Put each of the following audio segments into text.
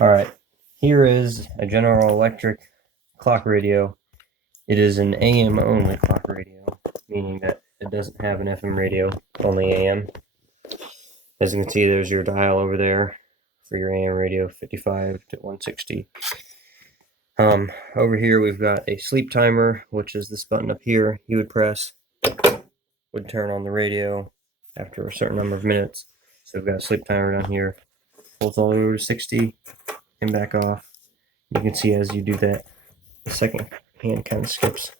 Alright, here is a General Electric clock radio. It is an AM only clock radio, meaning that it doesn't have an FM radio, only AM. As you can see, there's your dial over there for your AM radio, 55 to 160. Over here we've got a sleep timer, which is this button up here. You would press, would turn on the radio after a certain number of minutes. So we've got a sleep timer down here. Pulls all the way over to 60 and back off. You can see as you do that, the second hand kind of skips.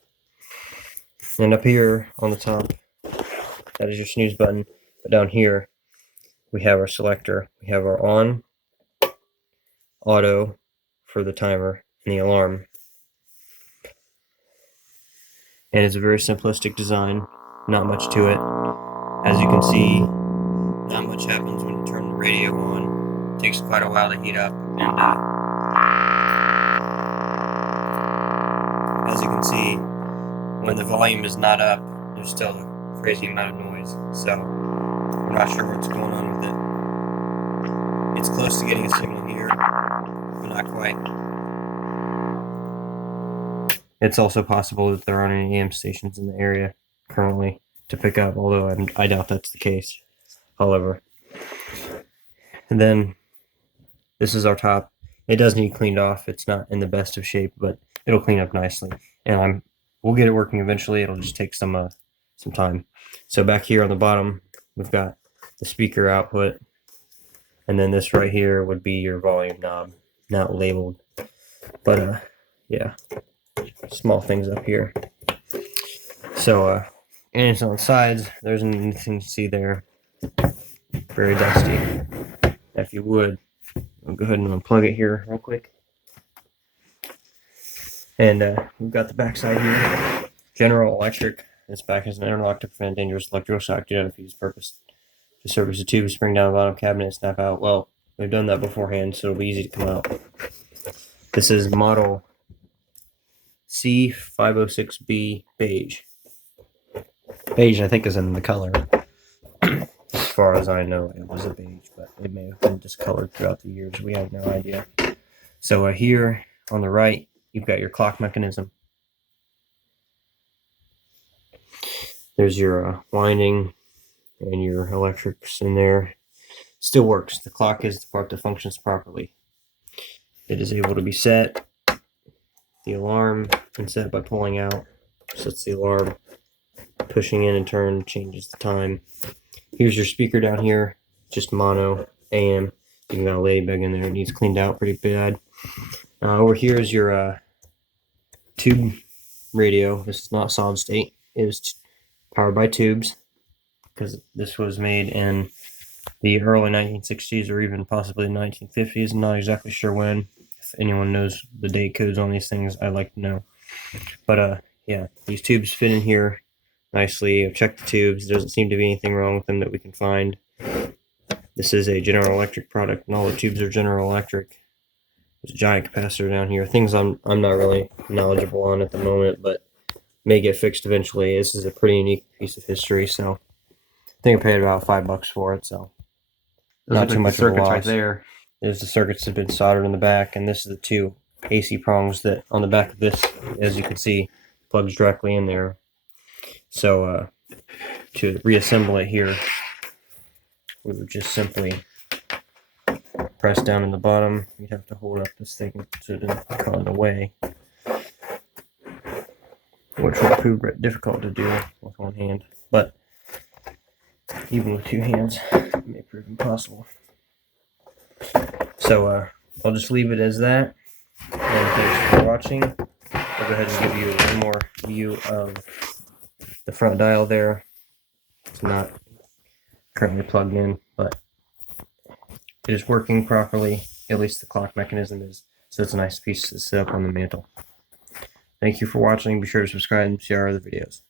And up here on the top, that is your snooze button. But down here, we have our selector. We have our on, auto for the timer, and the alarm. And it's a very simplistic design, not much to it. As you can see, not much happens when you turn the radio on. It takes quite a while to heat up, and as you can see, when the volume is not up, there's still a crazy amount of noise, so I'm not sure what's going on with it. It's close to getting a signal here, but not quite. It's also possible that there aren't any AM stations in the area currently to pick up, although I doubt that's the case, however. And then this is our top. It does need cleaned off. It's not in the best of shape, but it'll clean up nicely. And we'll get it working eventually. It'll just take some time. So back here on the bottom, we've got the speaker output, and then this right here would be your volume knob, not labeled. But yeah, small things up here. So and it's on the sides. There isn't anything to see there. Very dusty. If you would, I'll go ahead and unplug it here real quick. And we've got the back side here. General Electric. This back is an interlock to prevent dangerous electrical shock due to unfused purpose. To service the tube, spring down the bottom cabinet and snap out. Well, we've done that beforehand, so it'll be easy to come out. This is model C506-B beige. Beige, I think, is in the color. As far as I know, it was a beige, but it may have been discolored throughout the years. We have no idea. So here on the right, you've got your clock mechanism. There's your winding and your electrics in there. Still works. The clock is the part that functions properly. It is able to be set. The alarm can set by pulling out. Sets the alarm. Pushing in and turn changes the time. Here's your speaker down here. Just mono, AM. You got a ladybug in there. It needs cleaned out pretty bad. Over here is your tube radio. This is not solid state. It is powered by tubes, because this was made in the early 1960s or even possibly 1950s. I'm not exactly sure when. If anyone knows the date codes on these things, I'd like to know. But yeah, these tubes fit in here nicely. I've checked the tubes. There doesn't seem to be anything wrong with them that we can find. This is a General Electric product, and all the tubes are General Electric. There's a giant capacitor down here. Things I'm not really knowledgeable on at the moment, but may get fixed eventually. This is a pretty unique piece of history, so I think I paid about $5 for it, so not too much of a loss. Right there. There's the circuits that have been soldered in the back, and this is the two AC prongs that on the back of this, as you can see, plugs directly in there. So to reassemble it here, we would just simply press down in the bottom. You'd have to hold up this thing so it doesn't come in the way, which would prove difficult to do with one hand, but even with two hands, it may prove impossible. So I'll just leave it as that, and thanks for watching. I'll go ahead and give you one more view of the front dial there. It's not currently plugged in, but it is working properly. At least the clock mechanism is, so it's a nice piece to set up on the mantle. Thank you for watching. Be sure to subscribe and see our other videos.